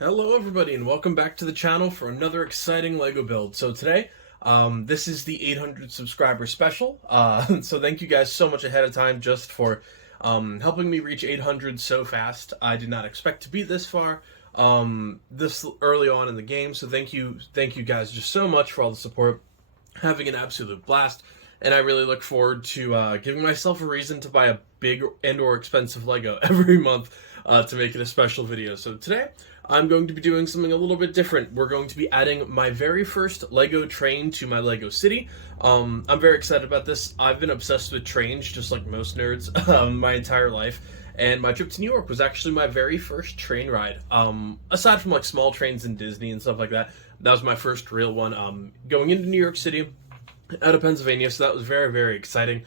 Hello everybody and welcome back to the channel for another exciting LEGO build. So today, this is the 800 subscriber special. So thank you guys so much ahead of time just for helping me reach 800 so fast. I did not expect to be this far this early on in the game. So thank you guys just so much for all the support. Having an absolute blast. And I really look forward to giving myself a reason to buy a big and/or expensive Lego every month to make it a special video. So today, I'm going to be doing something a little bit different. We're going to be adding my very first Lego train to my Lego city. I'm very excited about this. I've been obsessed with trains, just like most nerds, my entire life. And my trip to New York was actually my very first train ride. Aside from like small trains in Disney and stuff like that, that was my first real one. Going into New York City, out of Pennsylvania, so that was very, very exciting.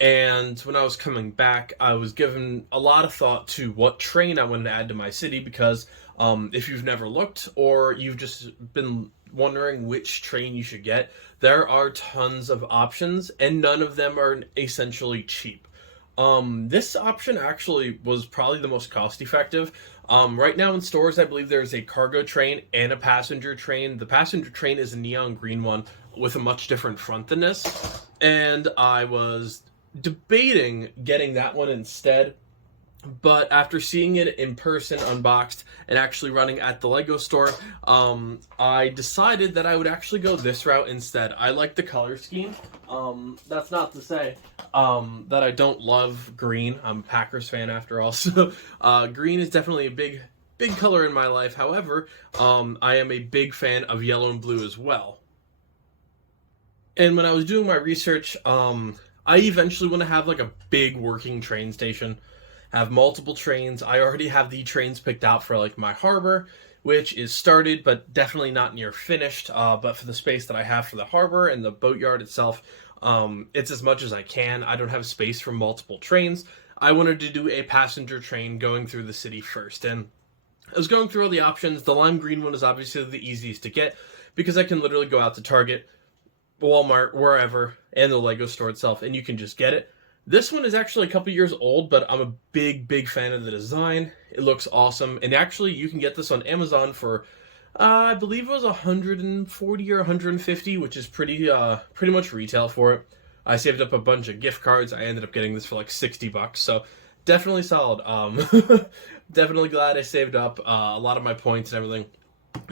And when I was coming back, I was given a lot of thought to what train I wanted to add to my city because if you've never looked or you've just been wondering which train you should get, there are tons of options and none of them are essentially cheap. This option actually was probably the most cost effective. Right now in stores, I believe there's a cargo train and a passenger train. The passenger train is a neon green one with a much different front than this. And I was debating getting that one instead. But after seeing it in person, unboxed, and actually running at the Lego store, I decided that I would actually go this route instead. I like the color scheme. That's not to say that I don't love green. I'm a Packers fan after all, so green is definitely a big color in my life. However, I am a big fan of yellow and blue as well. And when I was doing my research, I eventually want to have like a big working train station. Have multiple trains. I already have the trains picked out for like my harbor, which is started but definitely not near finished. But for the space that I have for the harbor and the boatyard itself, it's as much as I can. I don't have space for multiple trains. I wanted to do a passenger train going through the city first, and I was going through all the options. The lime green one is obviously the easiest to get because I can literally go out to Target, Walmart, wherever, and the Lego store itself, and you can just get it. This one is actually a couple years old, but I'm a big fan of the design. It looks awesome, and actually you can get this on Amazon for, I believe it was 140 or 150, which is pretty much retail for it. I saved up a bunch of gift cards. I ended up getting this for like 60 bucks, so definitely solid. Definitely glad I saved up a lot of my points and everything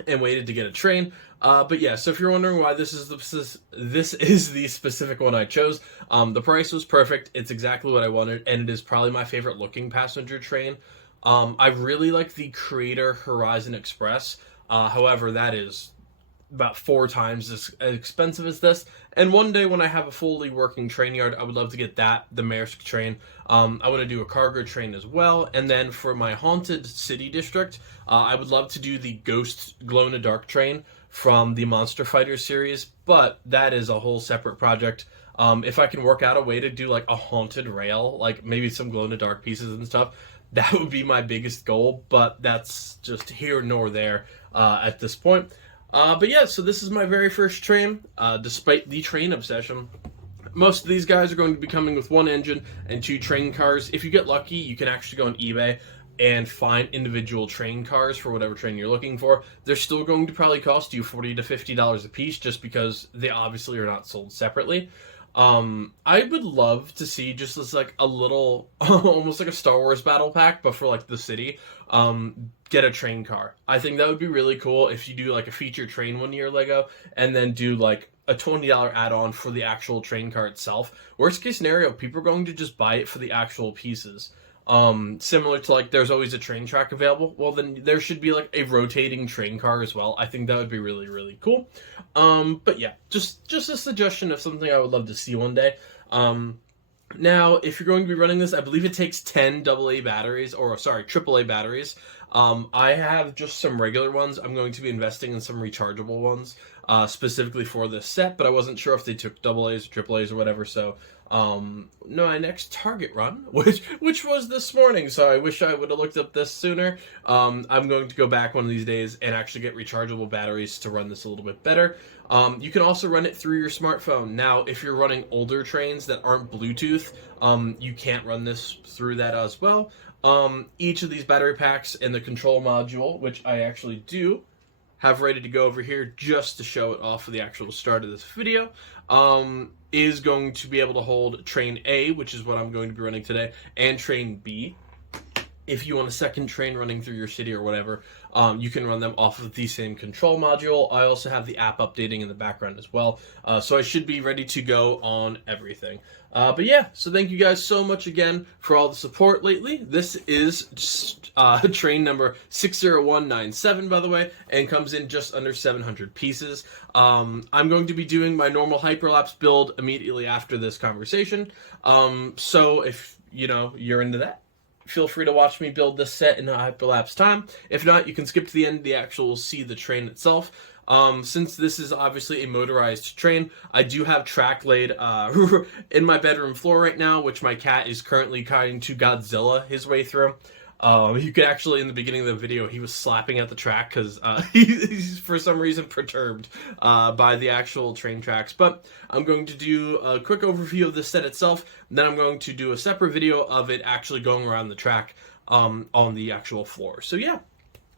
and waited to get a train. But yeah, so if you're wondering why this is the specific one I chose, the price was perfect. It's exactly what I wanted, and it is probably my favorite looking passenger train. I really like the Creator Horizon Express. However, that is about 4 times as expensive as this. And one day when I have a fully working train yard, I would love to get that, the Maersk train. I want to do a cargo train as well. And then for my haunted city district, I would love to do the ghost glow-in-the-dark train from the Monster Fighter series, but that is a whole separate project. If I can work out a way to do like a haunted rail, like maybe some glow-in-the-dark pieces and stuff, that would be my biggest goal, but that's just here nor there at this point. But yeah, so this is my very first train, despite the train obsession. Most of these guys are going to be coming with 1 engine and 2 train cars. If you get lucky, you can actually go on eBay and find individual train cars for whatever train you're looking for. They're still going to probably cost you $40 to $50 a piece just because they obviously are not sold separately. I would love to see just this like a little, almost like a Star Wars battle pack, but for like the city, get a train car. I think that would be really cool if you do like a feature train one year Lego and then do like a $20 add-on for the actual train car itself. Worst case scenario, people are going to just buy it for the actual pieces. Similar to like there's always a train track available. Well, then there should be like a rotating train car as well. I think that would be really cool. But yeah, just a suggestion of something I would love to see one day. Now, if you're going to be running this, I believe it takes 10 AA batteries, or sorry, AAA batteries. I have just some regular ones. I'm going to be investing in some rechargeable ones, specifically for this set, but I wasn't sure if they took AA's or AAA's or whatever, so no, my next Target run, which was this morning, so I wish I would have looked up this sooner. I'm going to go back one of these days and actually get rechargeable batteries to run this a little bit better. You can also run it through your smartphone. Now, if you're running older trains that aren't Bluetooth, you can't run this through that as well. Each of these battery packs and the control module, which I actually do have ready to go over here just to show it off for the actual start of this video, is going to be able to hold train A, which is what I'm going to be running today, and train B. If you want a second train running through your city or whatever, you can run them off of the same control module. I also have the app updating in the background as well, so I should be ready to go on everything. But yeah, so thank you guys so much again for all the support lately. This is train number 60197, by the way, and comes in just under 700 pieces. I'm going to be doing my normal Hyperlapse build immediately after this conversation, so if you're into that, feel free to watch me build this set in a hyperlapse time. If not, you can skip to the end. The actual see the train itself. Since this is obviously a motorized train, I do have track laid in my bedroom floor right now, which my cat is currently trying to Godzilla his way through. You could actually, in the beginning of the video, he was slapping at the track because he's for some reason perturbed by the actual train tracks. But I'm going to do a quick overview of the set itself, and then I'm going to do a separate video of it actually going around the track on the actual floor. So yeah,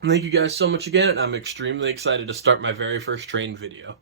thank you guys so much again, and I'm extremely excited to start my very first train video.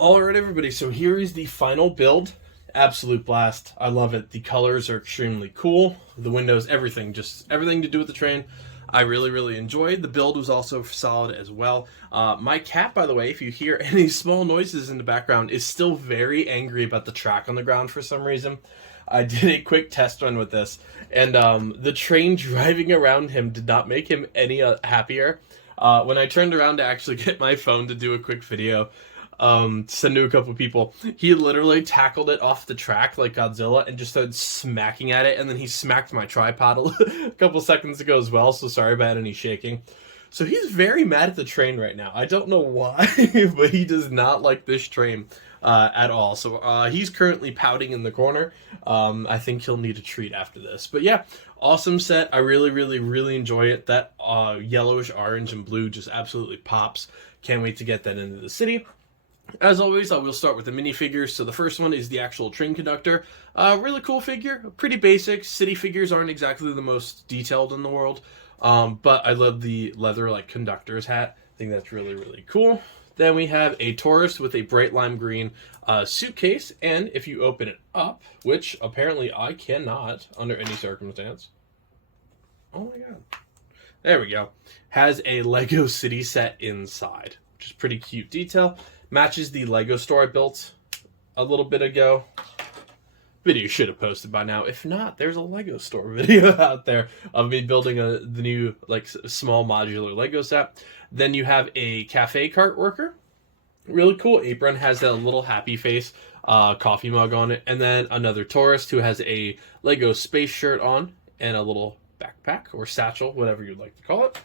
Alright everybody, so here is the final build. Absolute blast. I love it. The colors are extremely cool. The windows, everything, just everything to do with the train. I really enjoyed. The build was also solid as well. My cat, by the way, if you hear any small noises in the background, is still very angry about the track on the ground for some reason. I did a quick test run with this, and the train driving around him did not make him any happier. When I turned around to actually get my phone to do a quick video, send to a couple people, he literally tackled it off the track like Godzilla and just started smacking at it, and then he smacked my tripod a couple seconds ago as well, so sorry about any shaking. So he's very mad at the train right now. I don't know why, but he does not like this train at all. So he's currently pouting in the corner. I think he'll need a treat after this. But yeah, awesome set. I really enjoy it. That yellowish orange and blue just absolutely pops. Can't wait to get that into the city. As always, I will start with the minifigures. So the first one is the actual train conductor. Really cool figure, pretty basic. City figures aren't exactly the most detailed in the world, but I love the leather like conductor's hat. I think that's really cool. Then we have a tourist with a bright lime green suitcase, and if you open it up, which apparently I cannot under any circumstance. Oh my god. There we go. Has a Lego city set inside, which is pretty cute detail. Matches the Lego store I built a little bit ago. Video should have posted by now. If not, there's a Lego store video out there of me building the new like small modular Lego set. Then you have a cafe cart worker. Really cool apron, has that little happy face coffee mug on it. And then another tourist who has a Lego space shirt on and a little backpack or satchel, whatever you'd like to call it.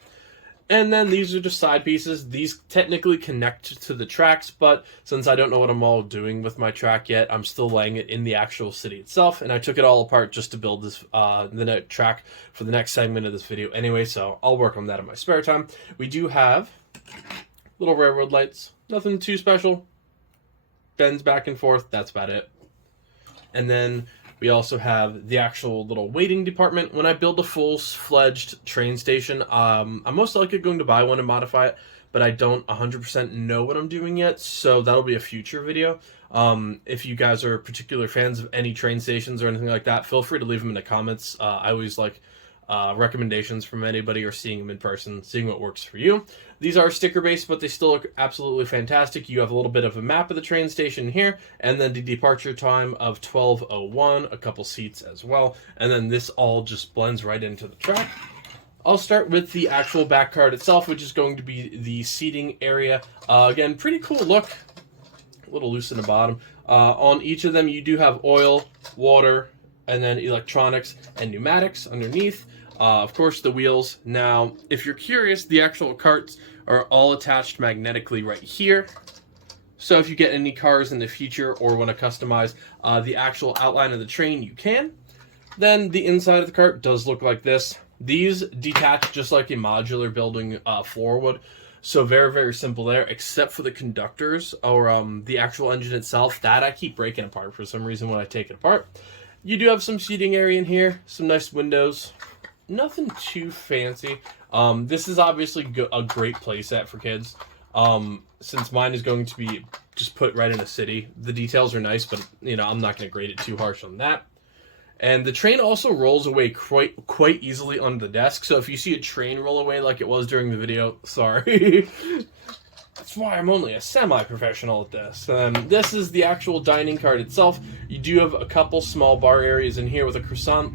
And then these are just side pieces. These technically connect to the tracks, but since I don't know what I'm all doing with my track yet, I'm still laying it in the actual city itself. And I took it all apart just to build this the track for the next segment of this video anyway, so I'll work on that in my spare time. We do have little railroad lights. Nothing too special. Bends back and forth. That's about it. And then we also have the actual little waiting department. When I build a full-fledged train station, I'm most likely going to buy one and modify it, but I don't 100% know what I'm doing yet, so that'll be a future video. If you guys are particular fans of any train stations or anything like that, feel free to leave them in the comments. I always like recommendations from anybody or seeing them in person, seeing what works for you. These are sticker-based, but they still look absolutely fantastic. You have a little bit of a map of the train station here, and then the departure time of 12:01, a couple seats as well, and then this all just blends right into the track. I'll start with the actual back card itself, which is going to be the seating area. Again, pretty cool look. A little loose in the bottom. On each of them, you do have oil, water, and then electronics and pneumatics underneath. Of course, the wheels. Now, if you're curious, the actual carts are all attached magnetically right here. So if you get any cars in the future or want to customize the actual outline of the train, you can. Then the inside of the cart does look like this. These detach just like a modular building floor would. So very simple there, except for the conductors or the actual engine itself. That I keep breaking apart for some reason when I take it apart. You do have some seating area in here, some nice windows. Nothing too fancy. This is obviously a great playset for kids. Since mine is going to be just put right in a city. The details are nice, but I'm not going to grade it too harsh on that. And the train also rolls away quite easily on the desk. So if you see a train roll away like it was during the video, sorry. That's why I'm only a semi-professional at this. This is the actual dining cart itself. You do have a couple small bar areas in here with a croissant,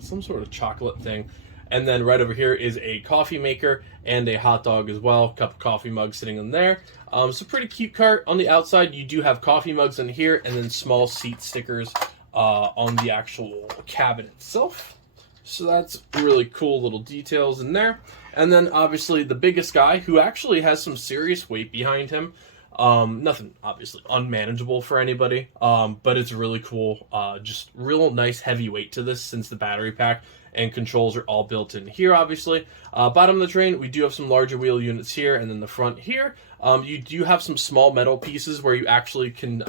some sort of chocolate thing. And then right over here is a coffee maker and a hot dog as well. A cup of coffee mug sitting in there. It's a pretty cute cart. On the outside, you do have coffee mugs in here and then small seat stickers on the actual cabin itself. So that's really cool little details in there. And then obviously the biggest guy, who actually has some serious weight behind him. Nothing obviously unmanageable for anybody, but it's really cool. Just real nice heavy weight to this since the battery pack and controls are all built in here, obviously. Bottom of the train, we do have some larger wheel units here, and then the front here, you do have some small metal pieces where you actually can,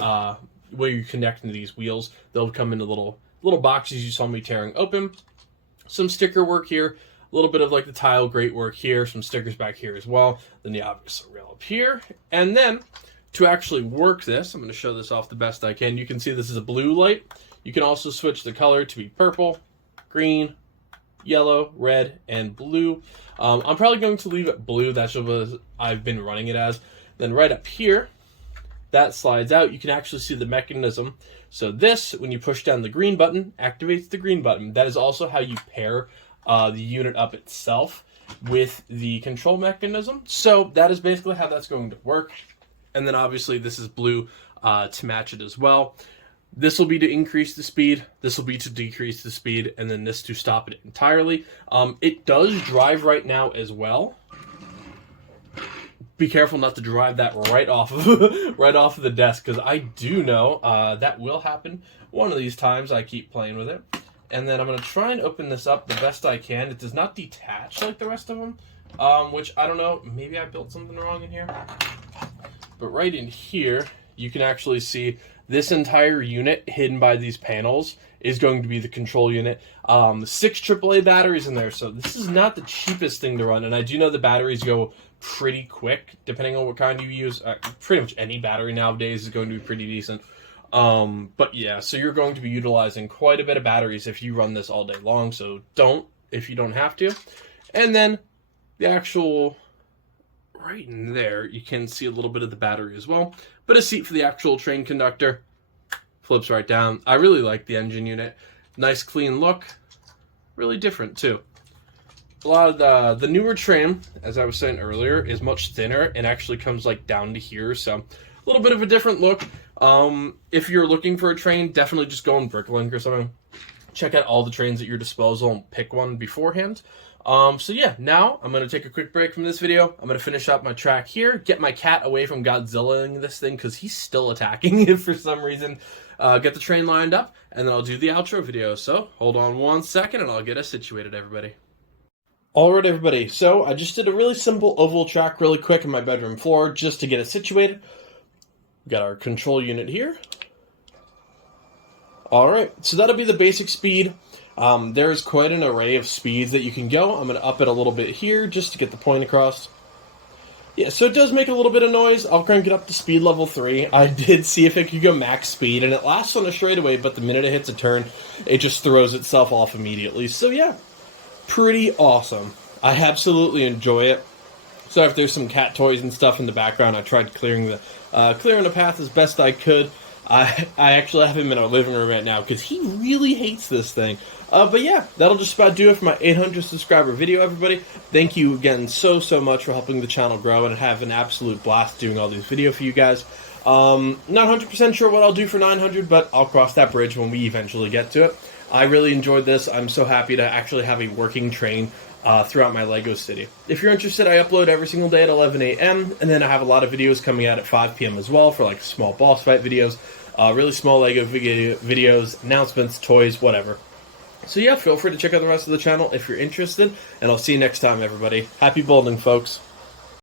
where you connect into these wheels. They'll come into little boxes you saw me tearing open. Some sticker work here. A little bit of like the tile grate work here, some stickers back here as well. Then the obvious rail up here. And then to actually work this, I'm going to show this off the best I can. You can see this is a blue light. You can also switch the color to be purple, green, yellow, red, and blue. I'm probably going to leave it blue. That's what I've been running it as. Then right up here, that slides out. You can actually see the mechanism. So this, when you push down the green button, activates the green button. That is also how you pair the unit up itself with the control mechanism. So that is basically how that's going to work. And then obviously this is blue to match it as well. This will be to increase the speed, this will be to decrease the speed, and then this to stop it entirely. It does drive right now as well. Be careful not to drive that right off of the desk, because I do know that will happen one of these times. I keep playing with it. And then I'm going to try and open this up the best I can. It does not detach like the rest of them, which I don't know, maybe I built something wrong in here. But right in here, you can actually see this entire unit hidden by these panels is going to be the control unit. 6 AAA batteries in there, so this is not the cheapest thing to run. And I do know the batteries go pretty quick, depending on what kind you use. Pretty much any battery nowadays is going to be pretty decent. But yeah, so you're going to be utilizing quite a bit of batteries if you run this all day long, so don't if you don't have to. And then the actual, right in there, you can see a little bit of the battery as well. But a seat for the actual train conductor flips right down. I really like the engine unit. Nice clean look. Really different too. A lot of the newer train, as I was saying earlier, is much thinner and actually comes like down to here. So a little bit of a different look. If you're looking for a train, definitely just go on Bricklink or something. Check out all the trains at your disposal and pick one beforehand. So yeah, now I'm going to take a quick break from this video. I'm going to finish up my track here, get my cat away from Godzillaing this thing because he's still attacking it for some reason. Get the train lined up, and then I'll do the outro video. So hold on 1 second and I'll get us situated, everybody. Alright, everybody, so I just did a really simple oval track really quick on my bedroom floor just to get it situated. We got our control unit here. Alright, so that'll be the basic speed. There's quite an array of speeds that you can go. I'm going to up it a little bit here just to get the point across. Yeah, so it does make a little bit of noise. I'll crank it up to speed level 3. I did see if it could go max speed, and it lasts on a straightaway, but the minute it hits a turn, it just throws itself off immediately. So yeah, pretty awesome. I absolutely enjoy it. So if there's some cat toys and stuff in the background, I tried clearing the path as best I could. I actually have him in our living room right now because he really hates this thing. But yeah, that'll just about do it for my 800 subscriber video, everybody. Thank you again so much for helping the channel grow, and have an absolute blast doing all these videos for you guys. Not 100% sure what I'll do for 900, but I'll cross that bridge when we eventually get to it. I really enjoyed this. I'm so happy to actually have a working train throughout my LEGO city. If you're interested, I upload every single day at 11 a.m. and then I have a lot of videos coming out at 5 p.m. as well for like small boss fight videos, really small LEGO videos, announcements, toys, whatever. So yeah, feel free to check out the rest of the channel if you're interested, and I'll see you next time, everybody. Happy building, folks.